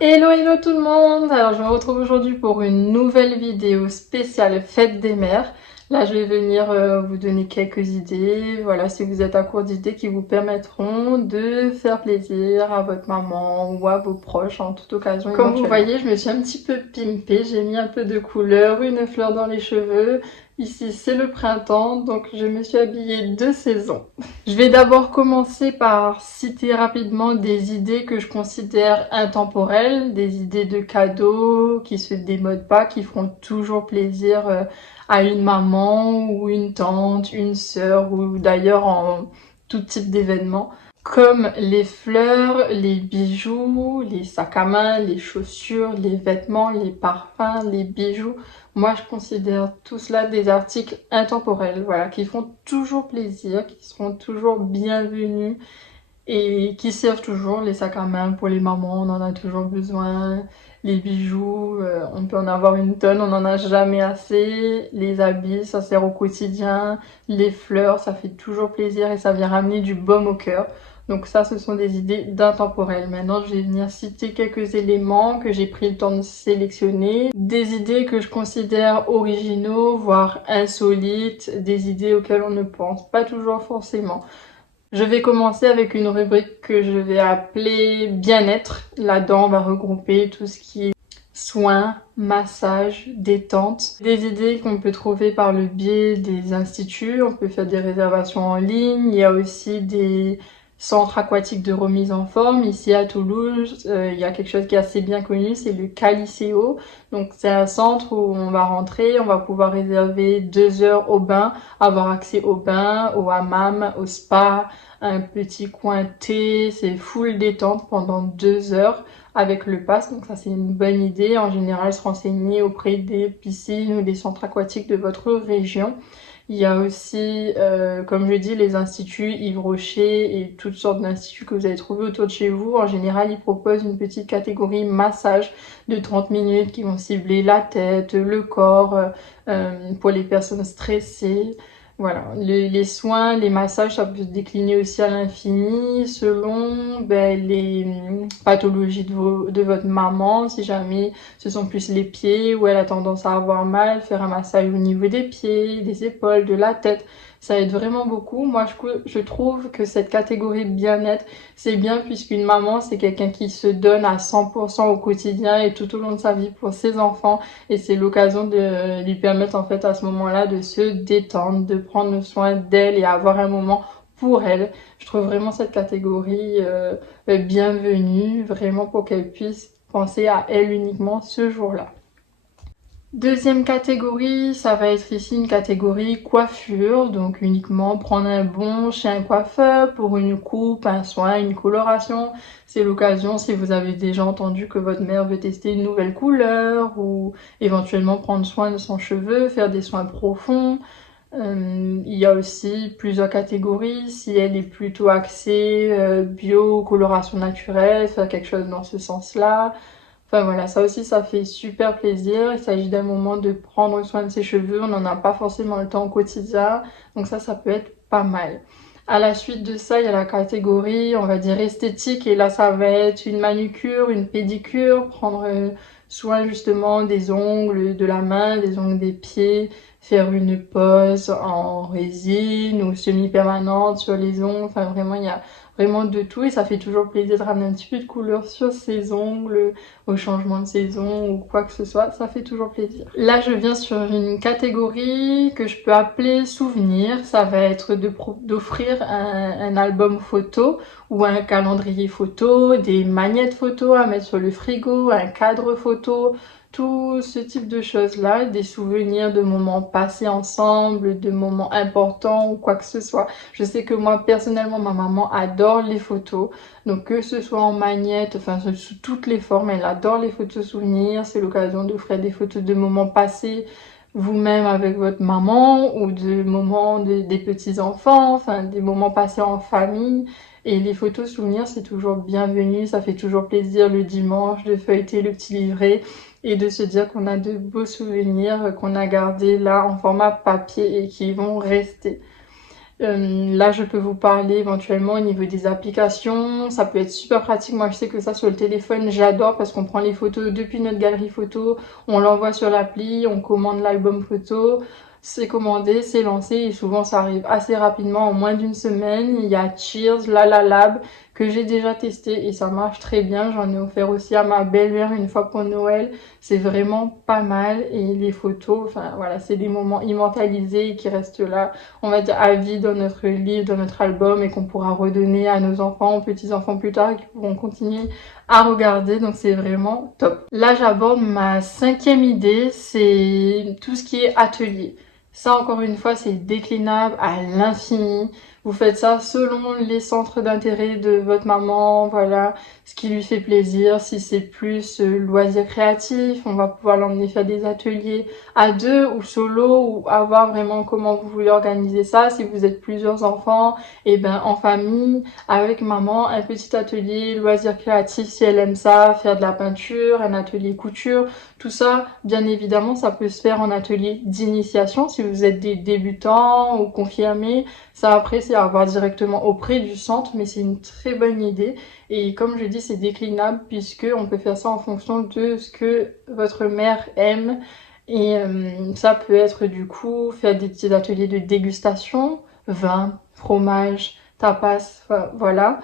Hello hello tout le monde. Alors je me retrouve aujourd'hui pour une nouvelle vidéo spéciale fête des mères. Là je vais venir vous donner quelques idées, voilà, si vous êtes à court d'idées qui vous permettront de faire plaisir à votre maman ou à vos proches en toute occasion. Comme vous voyez, je me suis un petit peu pimpée, j'ai mis un peu de couleur, une fleur dans les cheveux. Ici c'est le printemps, donc je me suis habillée de saison. Je vais d'abord commencer par citer rapidement des idées que je considère intemporelles, des idées de cadeaux qui se démodent pas, qui feront toujours plaisir à une maman ou une tante, une sœur ou d'ailleurs en tout type d'événement. Comme les fleurs, les bijoux, les sacs à main, les chaussures, les vêtements, les parfums, les bijoux. Moi, je considère tout cela des articles intemporels, voilà, qui font toujours plaisir, qui seront toujours bienvenus et qui servent toujours. Les sacs à main pour les mamans, on en a toujours besoin. Les bijoux, on peut en avoir une tonne, on n'en a jamais assez. Les habits, ça sert au quotidien. Les fleurs, ça fait toujours plaisir et ça vient ramener du baume au cœur. Donc ça, ce sont des idées d'intemporel. Maintenant, je vais venir citer quelques éléments que j'ai pris le temps de sélectionner. Des idées que je considère originaux, voire insolites. Des idées auxquelles on ne pense pas toujours forcément. Je vais commencer avec une rubrique que je vais appeler bien-être. Là-dedans, on va regrouper tout ce qui est soins, massage, détente. Des idées qu'on peut trouver par le biais des instituts. On peut faire des réservations en ligne. Il y a aussi des centres aquatiques de remise en forme. Ici à Toulouse, il y a quelque chose qui est assez bien connu, c'est le Caliceo. Donc c'est un centre où on va rentrer, on va pouvoir réserver 2 heures au bain, avoir accès au bain, au hammam, au spa, un petit coin thé, c'est full détente pendant 2 heures avec le pass, donc ça c'est une bonne idée. En général, se renseigner auprès des piscines ou des centres aquatiques de votre région. Il y a aussi, comme je dis, les instituts Yves Rocher et toutes sortes d'instituts que vous allez trouver autour de chez vous. En général, ils proposent une petite catégorie massage de 30 minutes qui vont cibler la tête, le corps, pour les personnes stressées. Voilà, les soins, les massages, ça peut se décliner aussi à l'infini selon les pathologies de votre maman. Si jamais ce sont plus les pieds où elle a tendance à avoir mal, faire un massage au niveau des pieds, des épaules, de la tête, ça aide vraiment beaucoup. Moi, je trouve que cette catégorie de bien-être, c'est bien puisqu'une maman, c'est quelqu'un qui se donne à 100% au quotidien et tout au long de sa vie pour ses enfants. Et c'est l'occasion de lui permettre en fait à ce moment-là de se détendre, de prendre soin d'elle et avoir un moment pour elle. Je trouve vraiment cette catégorie bienvenue, vraiment pour qu'elle puisse penser à elle uniquement ce jour-là. Deuxième catégorie, ça va être ici une catégorie coiffure, donc uniquement prendre un bon chez un coiffeur pour une coupe, un soin, une coloration. C'est l'occasion, si vous avez déjà entendu que votre mère veut tester une nouvelle couleur ou éventuellement prendre soin de son cheveu, faire des soins profonds. Il y a aussi plusieurs catégories, si elle est plutôt axée bio, coloration naturelle, faire quelque chose dans ce sens-là. Enfin voilà, ça aussi ça fait super plaisir. Il s'agit d'un moment de prendre soin de ses cheveux, on n'en a pas forcément le temps au quotidien, donc ça peut être pas mal. À la suite de ça, il y a la catégorie, on va dire esthétique, et là ça va être une manucure, une pédicure, prendre soin justement des ongles de la main, des ongles des pieds, faire une pose en résine ou semi-permanente sur les ongles, enfin vraiment il y a vraiment de tout et ça fait toujours plaisir de ramener un petit peu de couleur sur ses ongles au changement de saison ou quoi que ce soit, ça fait toujours plaisir. Là je viens sur une catégorie que je peux appeler souvenir, ça va être d'offrir un album photo ou un calendrier photo, des magnettes photos à mettre sur le frigo, un cadre photo, tout ce type de choses-là, des souvenirs de moments passés ensemble, de moments importants ou quoi que ce soit. Je sais que moi, personnellement, ma maman adore les photos. Donc que ce soit en magnette, enfin sous toutes les formes, elle adore les photos souvenirs. C'est l'occasion d'offrir des photos de moments passés vous-même avec votre maman ou de moments des petits-enfants, enfin des moments passés en famille. Et les photos souvenirs, c'est toujours bienvenu, ça fait toujours plaisir le dimanche de feuilleter le petit livret et de se dire qu'on a de beaux souvenirs qu'on a gardés là en format papier et qui vont rester. Là, je peux vous parler éventuellement au niveau des applications. Ça peut être super pratique. Moi, je sais que ça, sur le téléphone, j'adore parce qu'on prend les photos depuis notre galerie photo, on l'envoie sur l'appli, on commande l'album photo, c'est commandé, c'est lancé et souvent, ça arrive assez rapidement, en moins d'une semaine. Il y a Cheers, Lala Lab que j'ai déjà testé et ça marche très bien. J'en ai offert aussi à ma belle-mère une fois pour Noël. C'est vraiment pas mal et les photos, enfin voilà, c'est des moments immortalisés qui restent là, on va dire, à vie dans notre livre, dans notre album et qu'on pourra redonner à nos enfants, aux petits-enfants plus tard et qui pourront continuer à regarder. Donc c'est vraiment top. Là, j'aborde ma 5e idée, c'est tout ce qui est atelier. Ça, encore une fois, c'est déclinable à l'infini. Vous faites ça selon les centres d'intérêt de votre maman, voilà, ce qui lui fait plaisir. Si c'est plus loisir créatif, on va pouvoir l'emmener faire des ateliers à deux ou solo ou à voir vraiment comment vous voulez organiser ça. Si vous êtes plusieurs enfants, et ben en famille, avec maman, un petit atelier loisir créatif si elle aime ça, faire de la peinture, un atelier couture. Tout ça, bien évidemment, ça peut se faire en atelier d'initiation si vous êtes des débutants ou confirmés. Ça, après, c'est à voir directement auprès du centre, mais c'est une très bonne idée. Et comme je dis, c'est déclinable puisque on peut faire ça en fonction de ce que votre mère aime. Et ça peut être du coup faire des petits ateliers de dégustation, vin, fromage, tapas, enfin, voilà.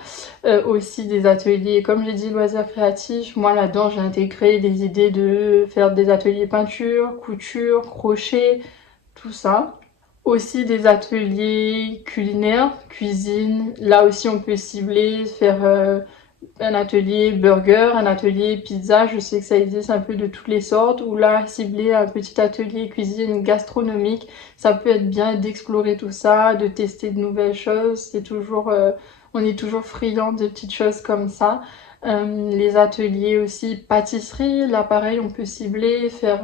Aussi des ateliers, comme j'ai dit, loisirs créatifs. Moi là-dedans, j'ai intégré des idées de faire des ateliers peinture, couture, crochet, tout ça. Aussi des ateliers culinaires, cuisine. Là aussi, on peut cibler, faire un atelier burger, un atelier pizza. Je sais que ça existe un peu de toutes les sortes. Ou là, cibler un petit atelier cuisine gastronomique. Ça peut être bien d'explorer tout ça, de tester de nouvelles choses. C'est toujours, on est toujours friand de petites choses comme ça. Les ateliers aussi pâtisserie, là pareil on peut cibler, faire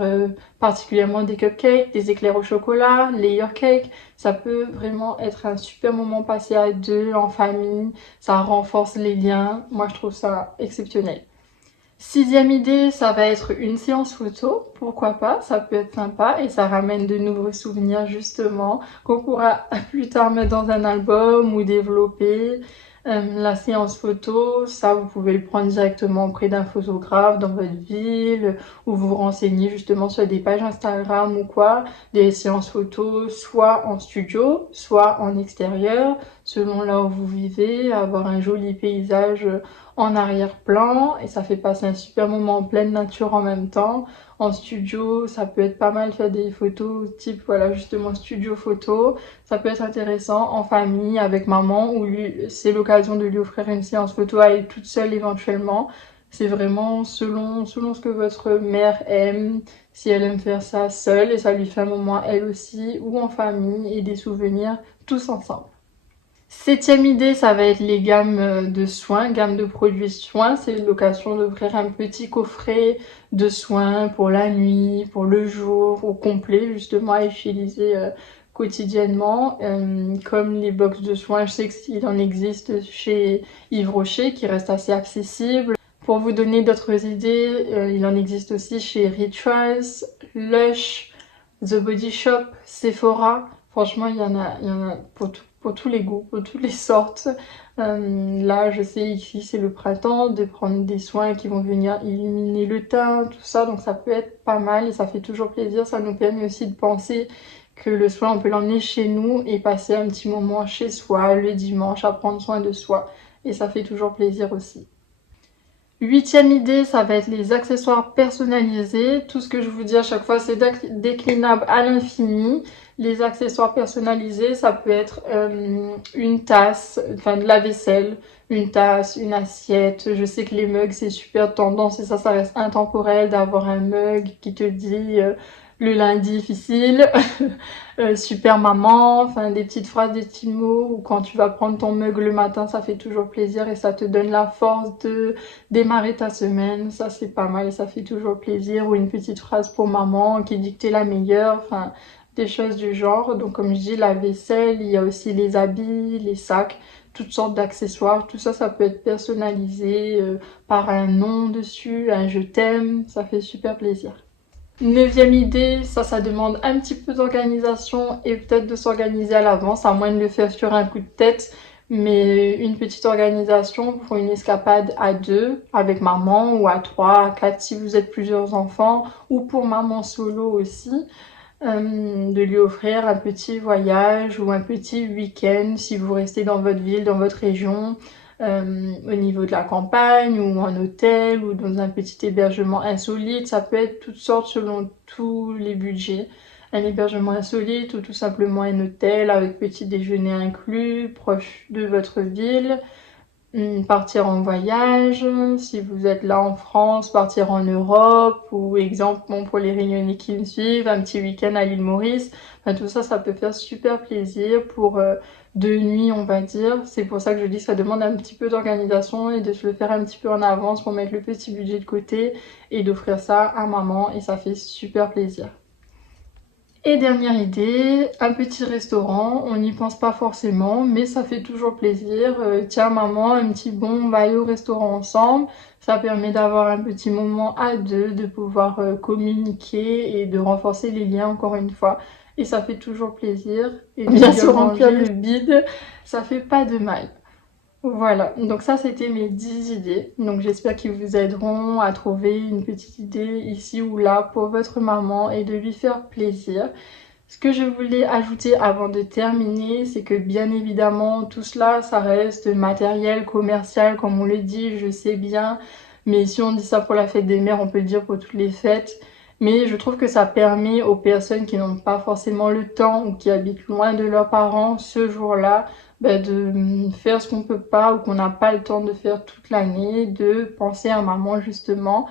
particulièrement des cupcakes, des éclairs au chocolat, layer cake. Ça peut vraiment être un super moment passé à deux, en famille, ça renforce les liens. Moi je trouve ça exceptionnel. 6e idée, ça va être une séance photo, pourquoi pas, ça peut être sympa et ça ramène de nouveaux souvenirs justement qu'on pourra plus tard mettre dans un album ou développer. La séance photo, ça vous pouvez le prendre directement auprès d'un photographe dans votre ville ou vous renseigner justement sur des pages Instagram ou quoi, des séances photos soit en studio, soit en extérieur, selon là où vous vivez, avoir un joli paysage en arrière-plan et ça fait passer un super moment en pleine nature en même temps. En studio, ça peut être pas mal faire des photos type, voilà, justement studio photo. Ça peut être intéressant en famille, avec maman, ou c'est l'occasion de lui offrir une séance photo à elle toute seule éventuellement. C'est vraiment selon ce que votre mère aime, si elle aime faire ça seule et ça lui fait un moment elle aussi, ou en famille et des souvenirs tous ensemble. 7e idée, ça va être les gammes de soins, gamme de produits soins. C'est l'occasion d'offrir un petit coffret de soins pour la nuit, pour le jour, au complet, justement à utiliser quotidiennement. Comme les box de soins, je sais qu'il en existe chez Yves Rocher, qui reste assez accessible. Pour vous donner d'autres idées, il en existe aussi chez Rituals, Lush, The Body Shop, Sephora. Franchement, il y en a pour tous les goûts, pour toutes les sortes. Là, je sais ici, c'est le printemps, de prendre des soins qui vont venir illuminer le teint, tout ça. Donc ça peut être pas mal et ça fait toujours plaisir. Ça nous permet aussi de penser que le soin, on peut l'emmener chez nous et passer un petit moment chez soi le dimanche à prendre soin de soi. Et ça fait toujours plaisir aussi. 8e idée, ça va être les accessoires personnalisés. Tout ce que je vous dis à chaque fois, c'est déclinable à l'infini. Les accessoires personnalisés, ça peut être une tasse, enfin de la vaisselle, une tasse, une assiette. Je sais que les mugs, c'est super tendance et ça reste intemporel d'avoir un mug qui te dit le lundi difficile, super maman, enfin des petites phrases, des petits mots, ou quand tu vas prendre ton mug le matin, ça fait toujours plaisir et ça te donne la force de démarrer ta semaine. Ça c'est pas mal et ça fait toujours plaisir. Ou une petite phrase pour maman qui dit que t'es la meilleure, enfin des choses du genre. Donc comme je dis, la vaisselle, il y a aussi les habits, les sacs, toutes sortes d'accessoires. Tout ça, ça peut être personnalisé par un nom dessus, un je t'aime, ça fait super plaisir. Neuvième idée, ça demande un petit peu d'organisation et peut-être de s'organiser à l'avance, à moins de le faire sur un coup de tête. Mais une petite organisation pour une escapade à deux, avec maman, ou à trois, à quatre si vous êtes plusieurs enfants, ou pour maman solo aussi. De lui offrir un petit voyage ou un petit week-end si vous restez dans votre ville, dans votre région, au niveau de la campagne ou en hôtel ou dans un petit hébergement insolite. Ça peut être toutes sortes selon tous les budgets. Un hébergement insolite ou tout simplement un hôtel avec petit déjeuner inclus, proche de votre ville. Partir en voyage, si vous êtes là en France, partir en Europe, ou exemple, bon, pour les réunionnais qui me suivent, un petit week-end à l'île Maurice. Enfin, tout ça, ça peut faire super plaisir pour 2 nuits, on va dire. C'est pour ça que je dis que ça demande un petit peu d'organisation et de se le faire un petit peu en avance pour mettre le petit budget de côté et d'offrir ça à maman, et ça fait super plaisir. Et dernière idée, un petit restaurant, on n'y pense pas forcément, mais ça fait toujours plaisir. Tiens maman, un petit bon, on va aller au restaurant ensemble. Ça permet d'avoir un petit moment à deux, de pouvoir communiquer et de renforcer les liens encore une fois. Et ça fait toujours plaisir. Et bien se remplir le bide, ça fait pas de mal. Voilà, donc ça c'était mes 10 idées. Donc j'espère qu'ils vous aideront à trouver une petite idée ici ou là pour votre maman et de lui faire plaisir. Ce que je voulais ajouter avant de terminer, c'est que bien évidemment tout cela, ça reste matériel, commercial, comme on le dit, je sais bien. Mais si on dit ça pour la fête des mères, on peut le dire pour toutes les fêtes. Mais je trouve que ça permet aux personnes qui n'ont pas forcément le temps ou qui habitent loin de leurs parents ce jour-là, de faire ce qu'on peut pas ou qu'on n'a pas le temps de faire toute l'année, de penser à maman justement.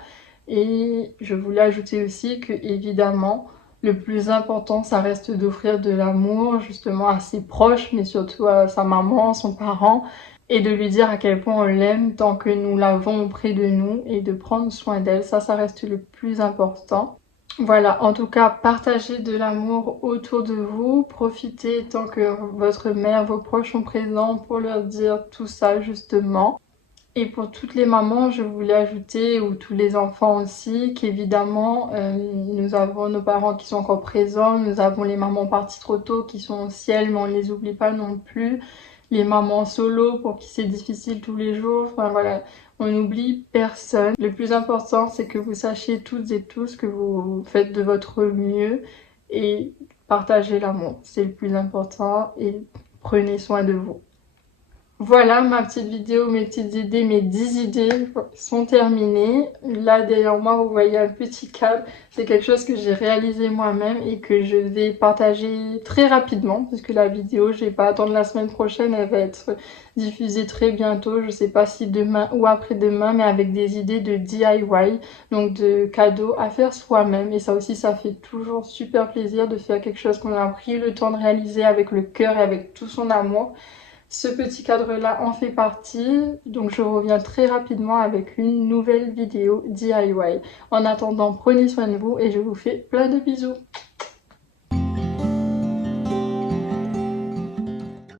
Et je voulais ajouter aussi que évidemment, le plus important, ça reste d'offrir de l'amour justement à ses proches, mais surtout à sa maman, son parent, et de lui dire à quel point on l'aime tant que nous l'avons auprès de nous et de prendre soin d'elle. Ça reste le plus important. Voilà, en tout cas, partagez de l'amour autour de vous, profitez tant que votre mère, vos proches sont présents pour leur dire tout ça justement. Et pour toutes les mamans, je voulais ajouter, ou tous les enfants aussi, qu'évidemment, nous avons nos parents qui sont encore présents, nous avons les mamans parties trop tôt qui sont au ciel, mais on ne les oublie pas non plus. Les mamans solo pour qui c'est difficile tous les jours, enfin voilà, on n'oublie personne. Le plus important, c'est que vous sachiez toutes et tous que vous faites de votre mieux et partagez l'amour. C'est le plus important et prenez soin de vous. Voilà ma petite vidéo, mes petites idées, mes 10 idées sont terminées. Là derrière moi vous voyez un petit cadre, c'est quelque chose que j'ai réalisé moi-même et que je vais partager très rapidement parce que la vidéo je vais pas attendre la semaine prochaine, elle va être diffusée très bientôt, je sais pas si demain ou après-demain, mais avec des idées de DIY, donc de cadeaux à faire soi-même. Et ça aussi ça fait toujours super plaisir de faire quelque chose qu'on a pris le temps de réaliser avec le cœur et avec tout son amour. Ce petit cadre-là en fait partie, donc je reviens très rapidement avec une nouvelle vidéo DIY. En attendant, prenez soin de vous et je vous fais plein de bisous.